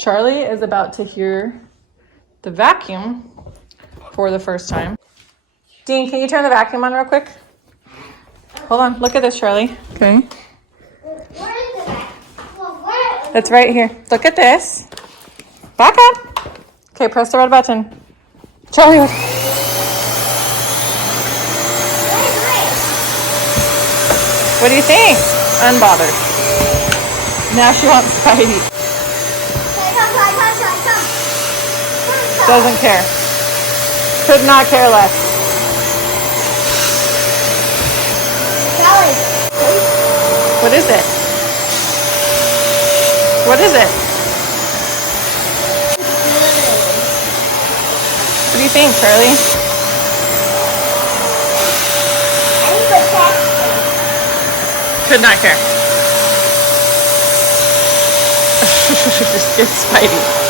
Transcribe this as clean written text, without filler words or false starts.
Charlie is about to hear the vacuum for the first time. Dean, can you turn the vacuum on real quick? Hold on. Look at this, Charlie. Okay. Where is the vacuum? It's right here. Look at this. Back up. Okay, press the red button. Charlie, what do you think? Unbothered. Now she wants Spidey. Doesn't care. Could not care less. What is it? What is it? What do you think, Charlie? Could not care. Just get Spidey.